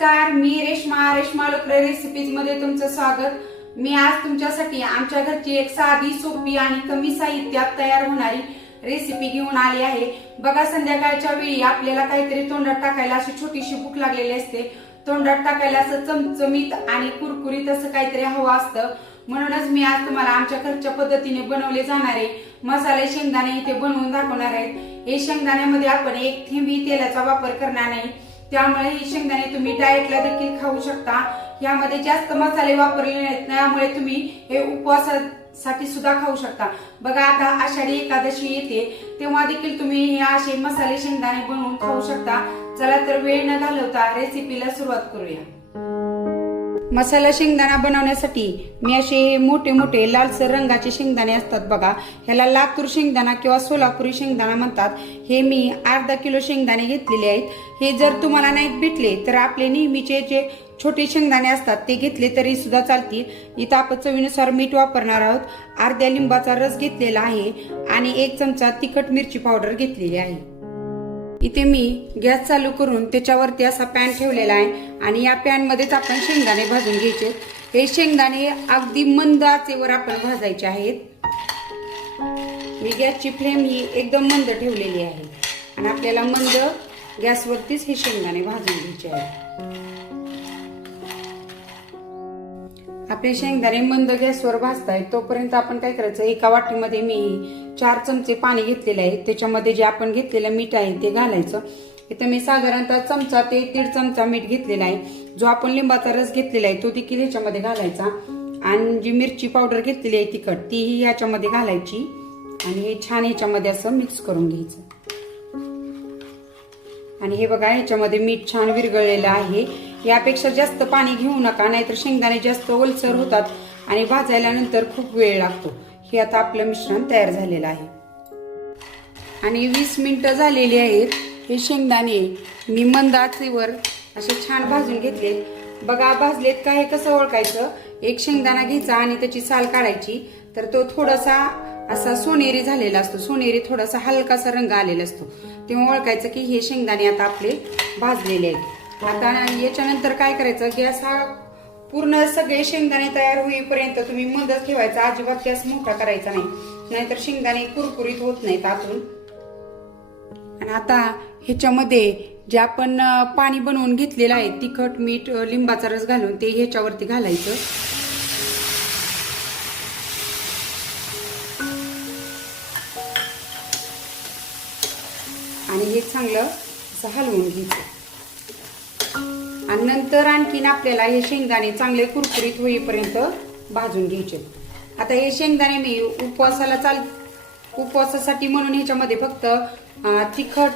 नमस्कार, मी रेश्मा लोकरे रेसिपीज मध्ये तुमचं स्वागत। मी आज तुमच्यासाठी आमच्या घरची एक साधी सोपी आणि कमी साहित्यात तयार होणारी रेसिपी घेऊन आली आहे। बघा, संध्याकाळच्या वेळी आपल्याला काहीतरी तोंडात टाकायला अशी छोटीशी भूक लागलेली असते। तोंडात टाकायला असं चमचमीत आणि कुरकुरीत असं काहीतरी हवं असतं। म्हणूनच मी आज तुम्हाला आमच्या घरच्या पद्धतीने बनवले जाणारे मसाले शेंगदाणे इथे बनवून दाखवणार आहे। हे शेंगदाण्यामध्ये आपण एक थेंबही तेलाचा वापर करणार नाही, त्यामुळे हे शेंगदाणे तुम्ही डाएटला देखील खाऊ शकता। यामध्ये जास्त मसाले वापरले नाहीत, त्यामुळे तुम्ही हे उपवासासाठी सुद्धा खाऊ शकता। बघा, आता आषाढी एकादशी येते, तेव्हा देखील तुम्ही हे असे मसाले शेंगदाणे बनवून खाऊ शकता। चला तर वेळ न घालवता रेसिपीला सुरुवात करूया। मसाला शेंगदाणा बनवण्यासाठी मी असे मोठे मोठे लालसर रंगाचे शेंगदाणे असतात बघा, ह्याला लातूर शेंगदाणा किंवा सोलापुरी शेंगदाणा म्हणतात। हे मी अर्धा किलो शेंगदाणे घेतलेले आहेत। हे जर तुम्हाला नाही भेटले तर आपले नेहमीचे जे छोटे शेंगदाणे असतात ते घेतले तरी सुद्धा चालतील। इथं आपण चवीनुसार मीठ वापरणार आहोत, अर्ध्या लिंबाचा रस घेतलेला आहे आणि 1 चमचा तिखट मिरची पावडर घेतलेली आहे। इथे मी गॅस चालू करून त्याच्यावरती असा पॅन ठेवलेला आहे आणि या पॅन मध्येच आपण शेंगदाणे भाजून घ्यायचे। हे शेंगदाणे अगदी मंद आचेवर आपण भाजायचे आहेत। मी गॅसची फ्लेम ही एकदम मंद ठेवलेली आहे आणि आपल्याला मंद गॅसवरतीच हे शेंगदाणे भाजून घ्यायचे आहेत। आपले शेंगदाणे मंद गॅसवर भाजतायत तोपर्यंत आपण काय करायचं, एका वाटीमध्ये मी 4 चमचे पाणी घेतलेले आहे, त्याच्यामध्ये जे आपण घेतलेलं मीठ आहे ते घालायचं। इथं मी साधारणतः चमचा ते 1.5 चमचा मीठ घेतलेला आहे। जो आपण लिंबाचा रस घेतलेला आहे तो देखील ह्याच्यामध्ये घालायचा आणि जी मिरची पावडर घेतलेली आहे तिखट तीही ह्याच्यामध्ये घालायची आणि हे छान ह्याच्यामध्ये असं मिक्स करून घ्यायचं। आणि हे बघा, ह्याच्यामध्ये मीठ छान विरघळलेलं आहे। यापेक्षा जास्त पाणी घेऊ नका, नाहीतर शेंगदाणे जास्त ओलसर होतात आणि भाजायला नंतर खूप वेळ लागतो। हे आता आपलं मिश्रण तयार झालेलं आहे आणि 20 मिनिटं झालेली आहेत। हे शेंगदाणे मी मंद आचेवर असे छान भाजून घेतले। बघा, भाजलेत का हे कसं ओळखायचं, एक शेंगदाणा घ्यायचा आणि त्याची साल काढायची, तर तो थोडासा असा सोनेरी झालेला असतो, सोनेरी थोडासा हलकासा रंग आलेला असतो, तेव्हा ओळखायचं की हे शेंगदाणे आता आपले भाजलेले आहेत। आता याच्यानंतर काय करायचं, गॅस हा पूर्ण सगळे शेंगदाणे तयार होईपर्यंत तुम्ही मंदच ठेवायचा, अजिबात गॅस मोठा करायचा नाही, नाहीतर शेंगदाणे कुरकुरीत होत नाहीत आतून। आणि आता ह्याच्यामध्ये जे आपण पाणी बनवून घेतलेलं आहे तिखट मीठ लिंबाचा रस घालून ते ह्याच्यावरती घालायचं आणि हे चांगलं असं हलवून घ्यायचं। आणि नंतर आणखीन आपल्याला हे शेंगदाणे चांगले कुरकुरीत होईपर्यंत भाजून घ्यायचे। आता हे शेंगदाणे मी उपवासासाठी म्हणून ह्याच्यामध्ये फक्त तिखट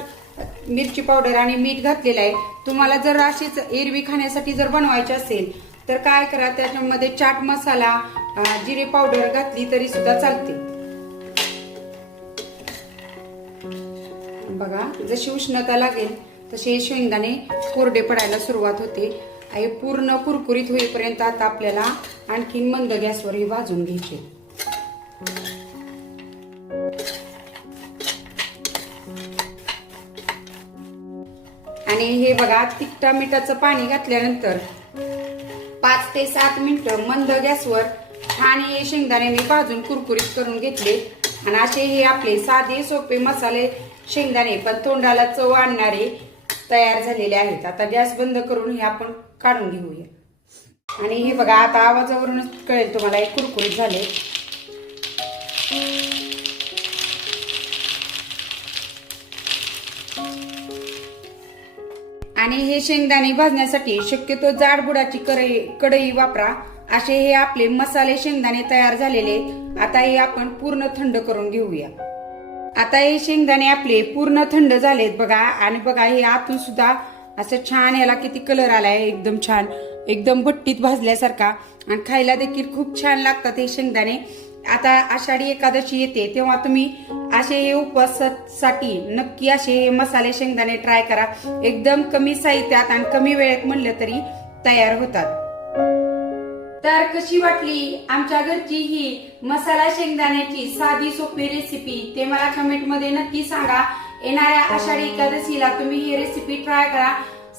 मिरची पावडर आणि मीठ घातलेलं आहे। तुम्हाला जर अशीच एरवी खाण्यासाठी जर बनवायचे असेल तर काय करा, त्याच्यामध्ये चाट मसाला जिरे पावडर घातली तरी सुद्धा चालते। बघा, जशी उष्णता लागेल तसे शेंगदाणे कोरडे पडायला सुरुवात होते आणि पूर्ण कुरकुरीत होईपर्यंत आता आपल्याला आणखीन मंद गॅसवर हे भाजून घ्यायचे। आणि हे बघा, तिखटा मिठाचं पाणी घातल्यानंतर 5 ते 7 मिनिटं मंद गॅसवर छान हे शेंगदाणे मी भाजून कुरकुरीत करून घेतले। आणि असे हे आपले साधे सोपे मसाले शेंगदाणे पण तोंडाला चव आणणारे तयार झालेले आहेत। आता गॅस बंद करून हे आपण काढून घेऊया। आणि हे बघा, आता आवाजावरूनच कळेल तुम्हाला हे कुरकुरीत झाले। आणि हे शेंगदाणे भाजण्यासाठी शक्यतो जाड बुडाची कढई वापरा। असे हे आपले मसाले शेंगदाणे तयार झालेले। आता हे आपण पूर्ण थंड करून घेऊया। आता हे शेंगदाणे आपले पूर्ण थंड झालेत बघा, आणि बघा हे आतून सुद्धा असं छान, याला किती कलर आलाय, एकदम छान, एकदम भट्टीत भाजल्यासारखा, आणि खायला देखील खूप छान लागतात हे शेंगदाणे। आता आषाढी एकादशी येते तेव्हा तुम्ही असे हे उपवासासाठी नक्की असे हे मसाले शेंगदाणे ट्राय करा। एकदम कमी साहित्यात आणि कमी वेळेत म्हणलं तरी तयार होतात। तर कशी वाटली आमच्या घरची ही मसाला शेंगदाण्याची साधी सोपी रेसिपी ते मला कमेंट मध्ये नक्की सांगा। येणाऱ्या आषाढी एकादशीला तुम्ही ही रेसिपी ट्राय करा।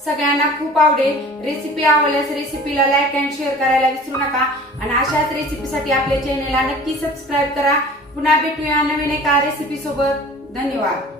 सगळ्यांना खूप आवडेल। रेसिपी आवडल्यास रेसिपीला लाईक अँड शेअर करायला विसरू नका आणि अशाच रेसिपीसाठी आपल्या चॅनेलला नक्की सबस्क्राईब करा। पुन्हा भेटूया नवीन एका रेसिपी सोबत। धन्यवाद।